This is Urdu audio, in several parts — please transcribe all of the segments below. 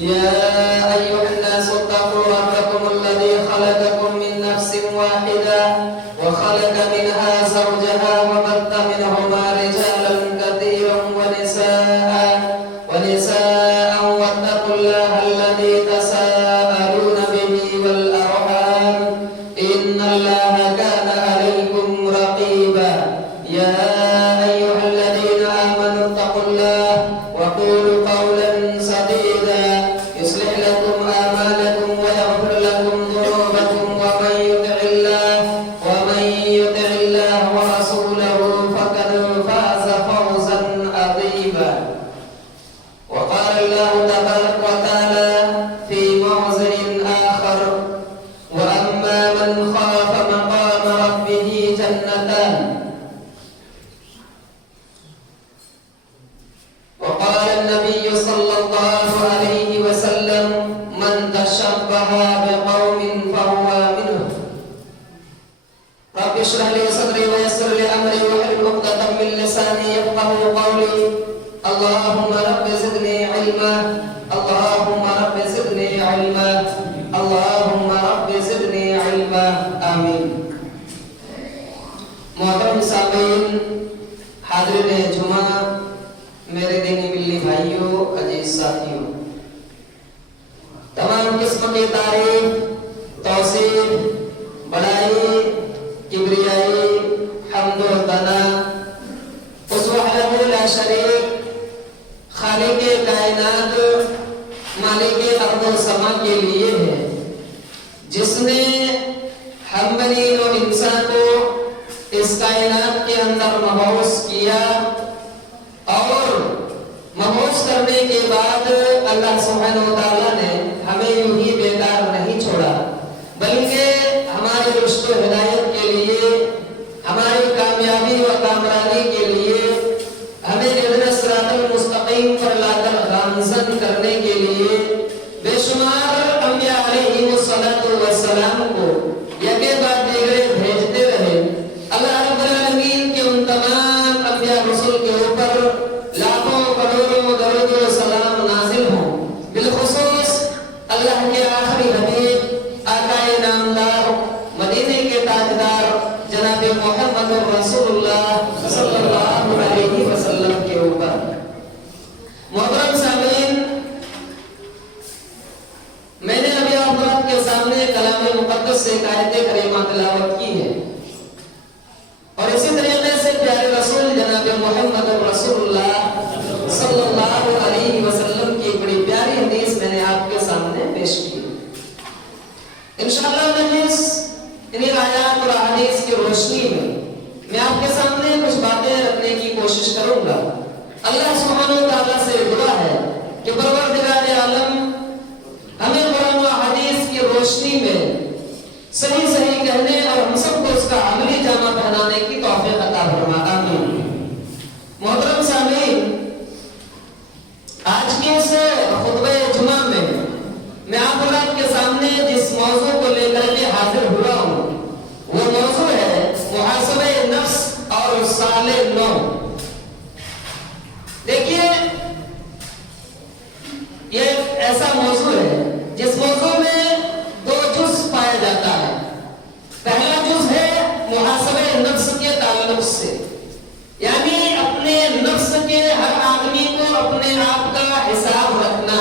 يا أيها الناس اتقوا ربكم الذي خلقكم من نفس واحدة وخلق منها زوجها وبث منهما رجالا كثيرا ونساء واتقوا الله الذي تساءلون به والأرحام إن الله كان عليكم رقيبا يا أيها الذين آمنوا اتقوا الله وقولوا قولا سديدا يصلح لكم أعمالكم ويغفر لكم ذنوبكم ومن يطع الله ورسوله فقد فاز فوزا عظيما. وقال الله تبارك وتعالى في موضع آخر وأما من خاف مقام ربه جنتان. وقال النبي صلى الله عليه وسلم من تشبه بقوم فهو منهم. رب اشرح لي صدري ويسر لي امري واحلل عقدة من لساني يفقهوا قولي. اللهم رب زدني علما اللهم رب زدني علما اللهم رب زدني علما آمین. محترم سامعین، حاضرین جمعہ، میرے دینی ملی بھائیوں، عزیز ساتھیوں، تمام قسم کی تعریف، توصیف، بڑائی، کبریائی، حمد و ثنا اس وحدہ لا شریک خالق کائنات مالک ارض و سما کے لیے ہے، جس نے ہم بنی و انسان کو اس کائنات کے اندر مبعوث کیا اور مبعوث کرنے کے بعد اللہ سبحانہ و تعالیٰ نے ہمیں یوں ہی بیکار نہیں چھوڑا، بلکہ ہماری رشد و ہدایت کے لیے، ہماری کامیابی و کامرانی کے لیے، ہمیں اہدنا الصراط المستقیم پر لا کر گامزن کرنے کے لیے بے شمار انبیاء علیہ السلام کو یکے بعد دیگرے بھیجتے رہے. اللہ رب العالمین کے ان تمام انبیاء رسول کے اوپر لاکھوں کروڑوں درود و سلام نازل ہوں. بالخصوص اللہ کے آخری حبیب آقا نامدار مدینے کے تاجدار جناب محمد رسول اللہ صلی اللہ علیہ وسلم کے اوپر. محترم سامعین، میں نے ابھی آپ کے سامنے کلام مقدس سے ایک آیت کریمہ تلاوت کی ہے، اور اسی طریقے سے پیارے رسول جناب محمد رسول اللہ صلی اللہ علیہ وسلم کی بڑی پیاری حدیث میں نے آپ کے سامنے پیش کی. انشاءاللہ انہیں آیات اور حدیث کی روشنی میں آپ کے سامنے کچھ باتیں رکھنے کی کوشش کروں گا. اللہ سبحانہ و تعالیٰ سے دعا ہے کہ پروردگار عالم ہمیں قرآن و حدیث کی روشنی میں صحیح کہنے اور ہم سب کو اس کا عملی جامہ پہنانے کی توفیق عطا فرما. آمین. محترم سامعین، آج کے اس خطبہ جمعہ میں آپ حضرات کے سامنے جس موضوع کو لے کر کے حاضر ہوا ہوں وہ موضوع ہے محاسبہ نفس اور سال نو. دیکھیے، یہ ایسا موضوع ہے جس موضوع میں دو جز پایا جاتا ہے. پہلا جز ہے محاسبہ نفس کے تعلق سے، یعنی اپنے نفس کے ہر آدمی کو اپنے آپ کا حساب رکھنا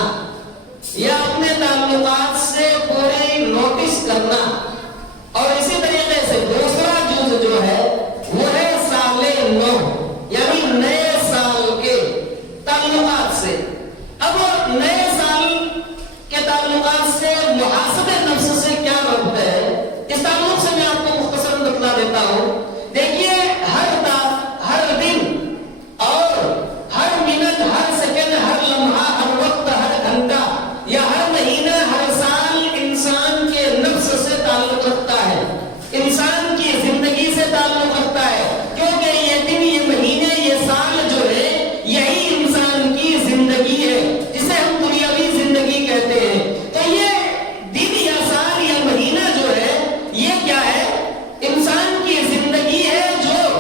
یا اپنے تعلقات سے پورے نوٹس کرنا. اور اسی طریقے سے دوسرا جز جو ہے وہ ہے سال نو، یعنی نئے سال کے تعلقات سے. اب نئے سال کے تعلقات سے محاسبہ نفس سے کیا ربط ہے، اس تعلق سے میں آپ کو مختصر بتلا دیتا ہوں. دیکھیے، ہر دن اور ہر منٹ، ہر سیکنڈ، ہر لمحہ، ہر وقت، ہر گھنٹہ یا ہر مہینہ، ہر سال انسان کے نفس سے تعلق رکھتا ہے، انسان کی زندگی سے تعلق رکھتا ہے، کیونکہ یہ دن، یہ مہینے، یہ سال جو ہے یہی انسان کی زندگی ہے، جسے ہم دنیاوی زندگی کہتے ہیں. تو یہ دن یا سال یا مہینہ جو ہے یہ کیا ہے؟ انسان کی زندگی ہے جو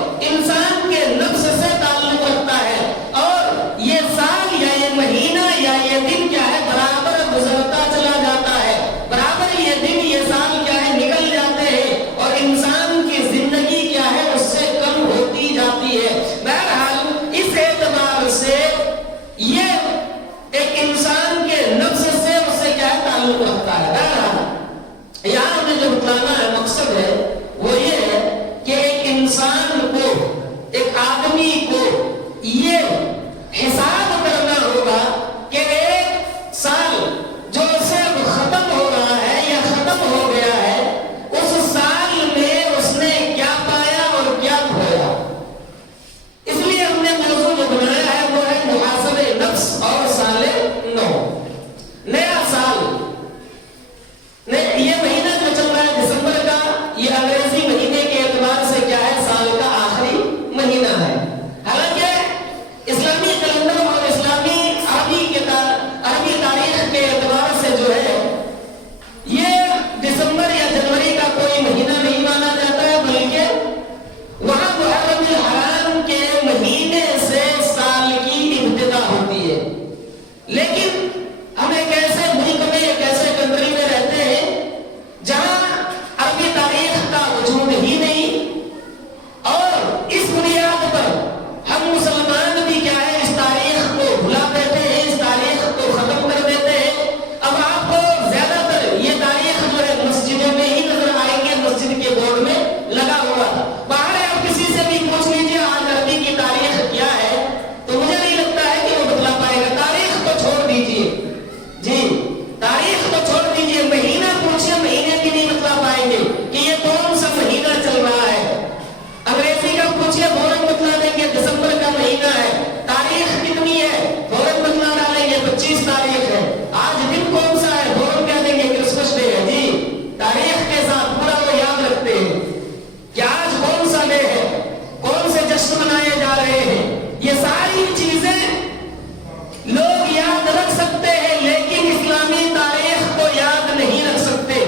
جو بتلانا ہے مقصد ہے وہ یہ ہے کہ ایک انسان کو، ایک آدمی کو یہ حساب کرنا ہوگا کہ ایک سال جو صرف ختم ہو رہا ہے یا ختم ہو گیا ہے، اس سال میں اس نے کیا پایا اور کیا کھویا۔ اس لیے ہم نے موضوع جو بنایا ہے وہ ہے محاسبہ نفس اور سال نو، نیا سال۔ یہ مہینہ جو چل رہا ہے دسمبر کا، یہ انگریزی مہینے کے اعتبار سے کیا ہے، سال کا آخری مہینہ ہے۔ حالانکہ اسلامی کیلنڈر اور اسلامی عربی تاریخ کے اعتبار سے جو ہے یہ دسمبر یا جنوری کا کوئی مہینہ نہیں مانا جاتا ہے، بلکہ وہاں محرم الحرام کے مہینے سے سال کی ابتدا ہوتی ہے۔ لیکن ہم ایک ایسے ملک میں، ایک ایسے کنٹری میں رہتے ہیں جہاں عربی تاریخ کا وجود ہی نہیں، اور اس بنیاد پر ہم مسلمان بھی کیا ہے، اس تاریخ کو بھلا دیتے ہیں، اس تاریخ کو ختم کر دیتے ہیں۔ اب آپ کو زیادہ تر یہ تاریخ جو ہے مسجدوں میں ہی نظر آئیں گے، مسجد کے بورڈ میں لگا ہوا۔ باہر آپ کسی سے بھی پوچھ لیجیے آج عربی کی تاریخ کیا ہے، تو مجھے نہیں لگتا ہے کہ وہ بتلا پائے گا۔ تاریخ کو چھوڑ دیجیے، جی تاریخ کو چھوڑ دیجیے، مہینہ پوچھیے، مہینے بھی نہیں بتلا پائیں گے کہ یہ کون سا مہینہ چل رہا ہے۔ انگریزی کا پوچھیے، فوراً بتلا دیں گے دسمبر کا مہینہ ہے۔ تاریخ کتنی ہے، فوراً بتلا ڈالیں گے 25 تاریخ ہے۔ آج دن کون سا ہے، فوراً کہہ دیں گے کرسمس ڈے ہے۔ جی تاریخ کے ساتھ پورا وہ یاد رکھتے ہیں کہ آج کون سا ڈے ہے، کون سے جشن منائے جا رہے ہیں۔ یہ ساری چیزیں لوگ یاد رکھ سکتے ہیں، لیکن اسلامی تاریخ کو یاد نہیں رکھ سکتے،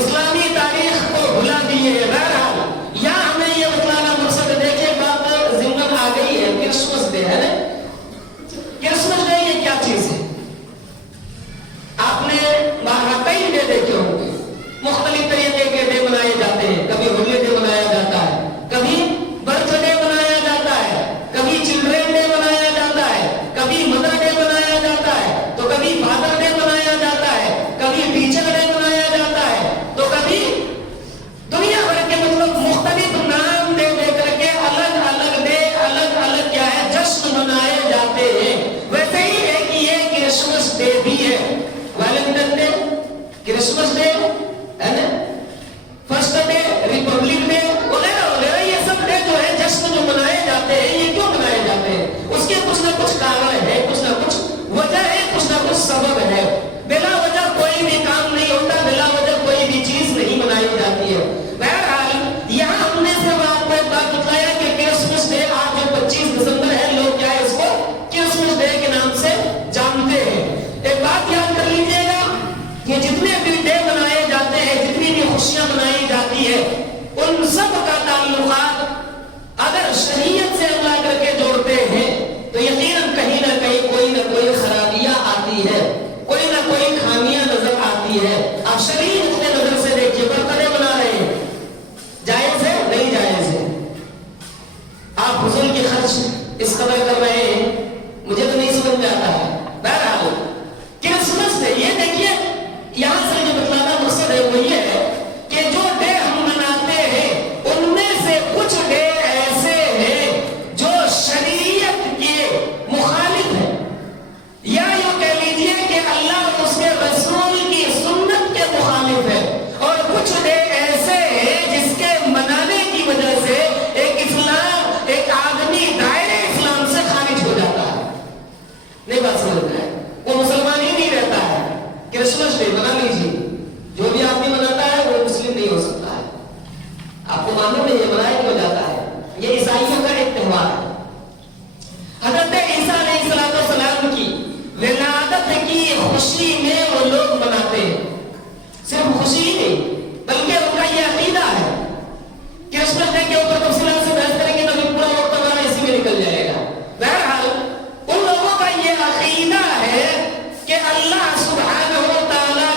اسلامی تاریخ کو بھلا دیے۔ بہرحال یہاں ہمیں یہ بتلانا مقصد ہے، دیکھیے بات ضمن آ گئی ہے، کرسمس ڈے ہے نا۔ کرسمس ڈے یہ کیا چیز ہے؟ آپ نے باہر کئی ڈے دیکھے ہوں گے، مختلف طریقے کے ڈے منائے جاتے ہیں۔ کبھی ہولی ڈے منایا جاتا ہے، کبھی برتھ ڈے منایا جاتا ہے، کبھی چلڈرن ڈے منایا جاتا ہے، کبھی مدر ڈے منایا جاتا ہے، تو کبھی فادر ڈے منایا جاتا ہے، کبھی ٹیچر ڈے منایا جاتا ہے، تو کبھی دنیا بھر کے مطلب مختلف نام دے دے کر کے الگ الگ ڈے، الگ الگ کیا ہے، جشن منائے جاتے ہیں۔ ویسے ہی ہے کہ یہ کرسمس ڈے بھی ہے، ویلنٹائن ڈے، کرسمس ڈے ہے نا، فرسٹ ڈے، ریپبلک ڈے وغیرہ وغیرہ، یہ سب ڈے جو ہے جشن جو منائے جاتے ہیں، یہ کیوں منائے جاتے ہیں؟ اس کے کچھ نہ کچھ کارن ہے، کچھ نہ کچھ وجہ ہے، کچھ نہ کچھ سبب ہے۔ بلا وجہ کوئی بھی کام نہیں ہوتا، بلا وجہ کوئی بھی چیز نہیں منائی جاتی ہے۔ بہرحال یہاں ہم نے صرف آپ کو ایک بات بتلایا کہ کرسمس ڈے آج جو 25 دسمبر ہے، لوگ کیا ہے اس کو کرسمس ڈے کے نام سے جانتے ہیں۔ ایک بات یاد کر لیجیے گا، یہ جتنے بھی ڈے منائے جاتے ہیں، جتنی بھی خوشیاں منائی جاتی ہے، ان سب کا تعلقات اگر شریعت سے اللہ کر کے جوڑتے ہیں تو یقیناً کہیں نہ کہیں کوئی نہ کوئی خرابیاں آتی ہے، کوئی نہ کوئی خامیاں نظر آتی ہے۔ آپ شریعت اپنے نظر سے دیکھیے، برتھ ڈے منا رہے ہیں، جائز ہے نہیں جائز ہے؟ آپ فضول کی خرچ اس قدر کر رہے ہیں، مجھے تو نہیں سمجھ میں آتا ہے۔ بہرحال کرسمس ڈے، یہ دیکھیے یہاں سے جو بتلانا مقصد ہے وہ یہ ہے کہ جو ڈے ہم مناتے ہیں ان میں سے کچھ ڈے ایسے ہیں جو شریعت کے مخالف ہیں، یا یوں کہہ لیجیے کہ اللہ اور اس کے رسول کی سنت کے مخالف ہے، اور کچھ ڈے ایسے ہیں جس کے منانے کی وجہ سے ایک آدمی دائرے اسلام سے خارج ہو جاتا ہے۔ نہیں بات سمجھ میں ہے، وہ مسلمان ہی نہیں رہتا ہے۔ کرسمس ڈے منا لیجیے، جو بھی آدمی مناتا ہے وہ مسلم نہیں ہو سکتا ہے۔ آپ کو معلوم ہے یہ منایا کیوں جاتا ہے؟ یہ عیسائیوں کا ایک تہوار ہے۔ حضرت عیسیٰ علیہ السلام کی ولادت کی خوشی میں وہ لوگ مناتے ہیں، صرف خوشی ہی نہیں بلکہ ان کا یہ عقیدہ ہے۔ کرسمس ڈے کے اوپر تفصیلات سے بحث کریں گے تو پورا وقت ہمارا اسی میں نکل جائے گا۔ بہرحال ان لوگوں کا یہ عقیدہ ہے کہ اللہ سبحانہ و تعالیٰ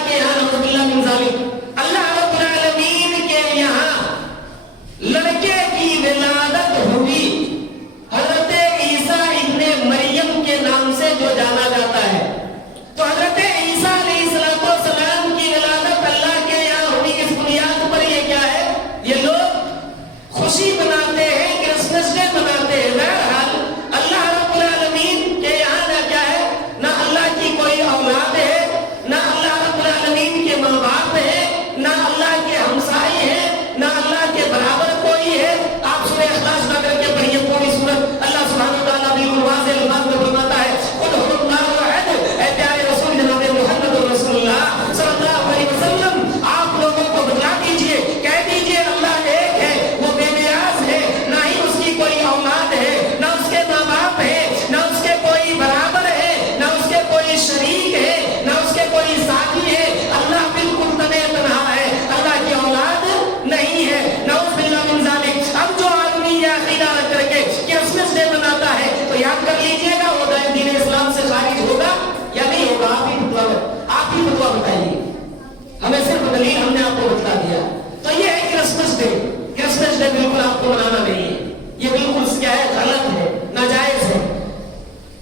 دلیل ہم نے آپ کو بتلا دیا. تو یہ ہے کرسمس ڈے. کرسمس ڈے بالکل آپ کو منانا نہیں ہے. یہ بالکل کیا ہے؟ غلط ہے, ناجائز ہے.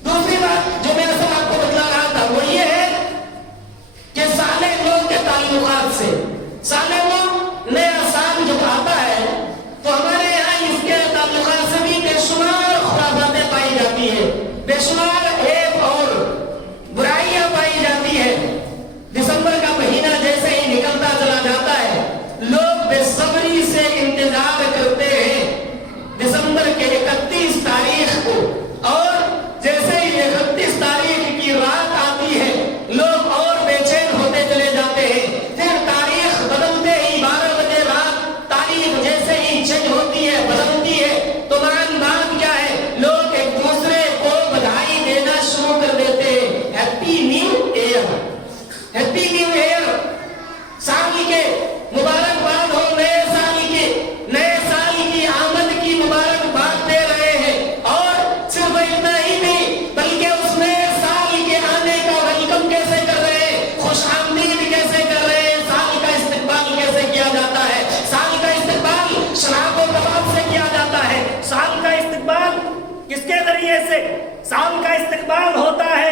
دوسری بات جو میں نے آپ کو بتلا رہا تھا وہ یہ ہے کہ سال نو کے تعلقات سے, سال نو نیا سال جو آتا ہے تو ہمارے یہاں اس کے تعلقات سے بھی بے شمار خرافاتیں پائی جاتی ہے, بے شمار ایپ اور برائیاں پائی جاتی ہے. دسمبر کا مہینہ جیسے ہی نکلتا چلا جاتا ہے لوگ بے صبری سے انتظار کرتے ہیں دسمبر کے 31 تاریخ کو, اور جیسے ہی 31 تاریخ کی رات آتی ہے لوگ اور بے چین ہوتے چلے جاتے ہیں. پھر تاریخ بدلتے ہی 12 بجے رات تاریخ جیسے ہی چینج ہوتی ہے, بدلتی ہے, تو بات کیا ہے؟ لوگ ایک دوسرے کو بدھائی دینا شروع کر دیتے ہیں. Happy new year, happy new year, سال کے مبارکباد ہو, نئے سال کے, نئے سال کی آمد کی مبارکباد دے رہے ہیں. اور صرف اتنا ہی نہیں بلکہ اس نئے سال کے آنے کا ویلکم کیسے کر رہے ہیں, خوش آمدید کیسے کر رہے ہیں, سال کا استقبال کیسے کیا جاتا ہے. سال کا استقبال شراب و کباب سے کیا جاتا ہے. سال کا استقبال کس کے ذریعے سے سال کا استقبال ہوتا ہے؟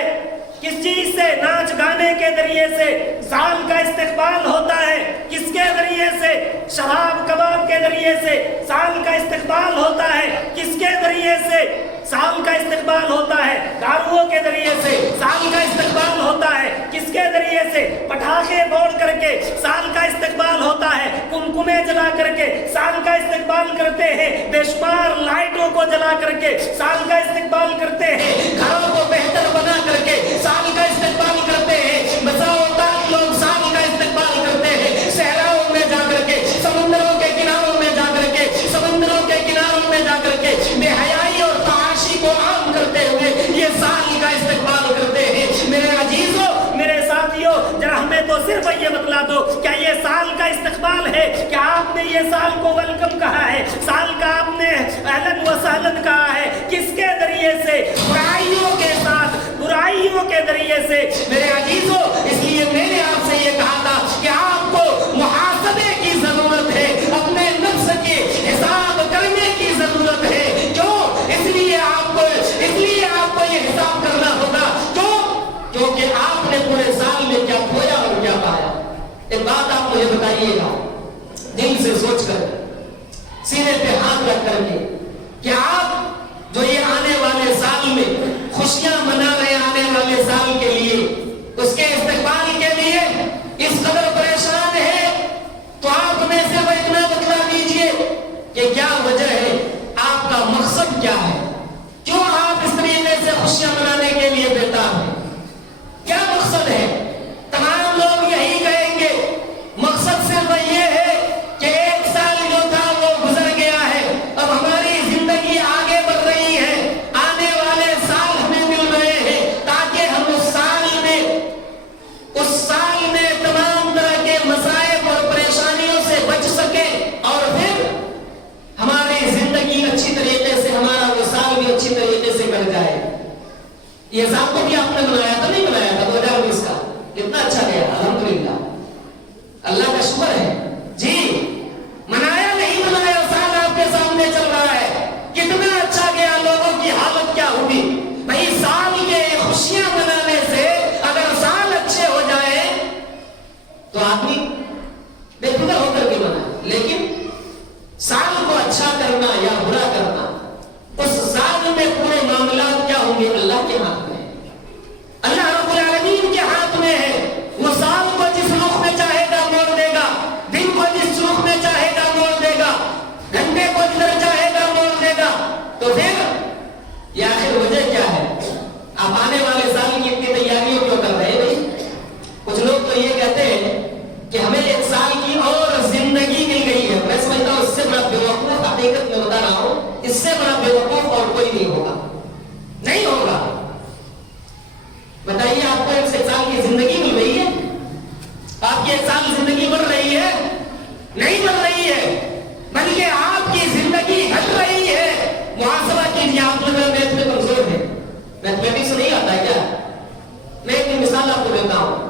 کس چیز سے؟ ناچ گانے کے ذریعے سے. سال کا استقبال ہوتا ہے کس کے ذریعے سے؟ شراب کباب کے ذریعے سے. سال کا استقبال ہوتا ہے کس کے ذریعے سے؟ سال کا استقبال ہوتا ہے داروؤں کے ذریعے سے. سال کا استقبال ہوتا ہے کس کے ذریعے سے؟ پٹاخے پھوڑ کر کے. سال کا استقبال ہوتا ہے کمکمے جلا کر کے. سال کا استقبال کرتے ہیں بے شمار لائٹوں کو جلا کر کے. سال کا استقبال کرتے ہیں گھروں کو بہتر بنا کر کے. سال کا استقبال کرتے ہیں بساؤ لوگ سال کا استقبال کرتے ہیں صحراؤں میں جا کر کے, سمندروں کے کناروں میں جا کر کے, سمندروں کے کناروں میں جا کر کے بے حیائی اور فحاشی کو عام کرتے ہوئے یہ سال کا استقبال کرتے ہیں. میرے عزیزوں, میرے ساتھیوں, ذرا ہمیں تو صرف یہ بتلا دو کیا یہ سال کا استقبال ہے؟ کیا آپ نے یہ سال کو ویلکم کہا ہے؟ سال کا آپ نے اہلاً و سہلاً کہا ہے کس کے ذریعے سے؟ برائیوں کے ساتھ, برائیوں کے ذریعے سے. میرے عزیزوں, اس لیے میں نے آپ سے یہ کہا تھا کہ آپ کو محاسبے کی ضرورت ہے, اپنے نفس کے حساب کرنے کی ضرورت ہے. کیوں؟ اس لیے آپ کو یہ حساب کرنا ہوگا. کیوں؟ کیونکہ آپ نے پورے سال میں کیا کھویا اور کیا پایا. ایک بات آپ مجھے بتائیے گا دل سے سوچ کر, سینے پہ ہاتھ رکھ کر کے, کہ آپ جو یہ آنے والے سال میں خوشیاں منا رہے آنے والے سال کے لیے, اس کے استقبال کے لیے اس قدر پریشان ہے, تو آپ میں سے وہ اتنا بتلا دیجئے کہ کیا وجہ ہے, آپ کا مقصد کیا ہے, کیوں آپ اس طریقے سے خوشیاں منانے کے لیے بیٹھا ہیں, کیا مقصد ہے؟ تمام لوگ یہی کہیں گے مقصد صرف یہ ہے کہ ایک سال جو تھا وہ گزر گیا ہے, اب ہماری زندگی آگے بڑھ رہی ہے, آنے والے سال ہمیں مل رہے ہیں تاکہ ہم اس سال میں تمام طرح کے مصائب اور پریشانیوں سے بچ سکیں, اور پھر ہماری زندگی اچھی طریقے سے, ہمارا وہ سال بھی اچھی طریقے سے کٹ جائے. یہ سال تو بھی آپ نے بنایا تھا, نہیں بنایا تھا 2019 کا, کتنا اچھا گیا الحمدللہ, اللہ کا شکر ہے. جی منایا نہیں منایا سال آپ کے سامنے چل رہا ہے, کتنا اچھا گیا, لوگوں کی حالت کیا ہوگی بھائی. سال کے خوشیاں منانے سے اگر سال اچھے ہو جائے تو آدمی بے فکر ہو کر کے منائے, لیکن سال کو اچھا کرنا یا برا کرنا, اس سال میں پورے معاملات کیا ہوں گے اللہ کے ہاتھ میں, اللہ رب العالمین کے ہاتھ میں ہے. وہ سال کو جس رخ میں چاہے گا موڑ دے گا, دن کو جس رخ میں چاہے گا موڑ دے گا, گھنٹے کو جدھر چاہے گا موڑ دے گا. تو پھر یہ آخر وجہ کیا ہے؟ آپ آنے والے سال کی اتنی تیاریوں کیوں کر رہے ہیں بھائی؟ کچھ لوگ تو یہ کہتے ہیں کہ ہمیں ایک سال کی اور زندگی مل گئی ہے. میں سمجھتا ہوں اس سے بڑا بیوقوف, حقیقت میں بتا رہا ہوں, اس سے بڑا بیوقوف اور کوئی نہیں ہوگا, نہیں ہوگا. بتائیے آپ کو ایک سال کی زندگی مل رہی ہے, آپ کی ایک سال زندگی بڑھ رہی ہے؟ نہیں بڑھ رہی ہے, بلکہ آپ کی زندگی گھٹ رہی ہے. محاسبہ کیجیے, آپ لوگ میتھ میں کمزور ہے, میتھمیٹکس نہیں آتا ہے کیا؟ میں ایک مثال آپ کو دیتا ہوں.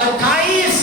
28।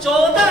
14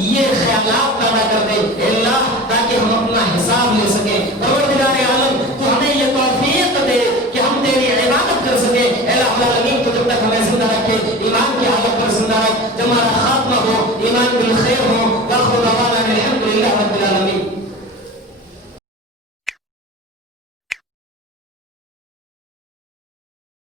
یہ خیالات پیدا کر دے اے اللہ تاکہ ہم اپنا حساب لے سکیں. پروردگار عالم تو ہمیں یہ توفیق دے کہ ہم تیری عبادت کر سکیں. اے اللہ العالمین تو جب تک ہمیں زندہ رکھے ایمان کی حالت پر زندہ رکھ, جب ہمارا خاتمہ ہو ایمان بالخیر ہو. وآخر دعوانا الحمدللہ رب العالمین.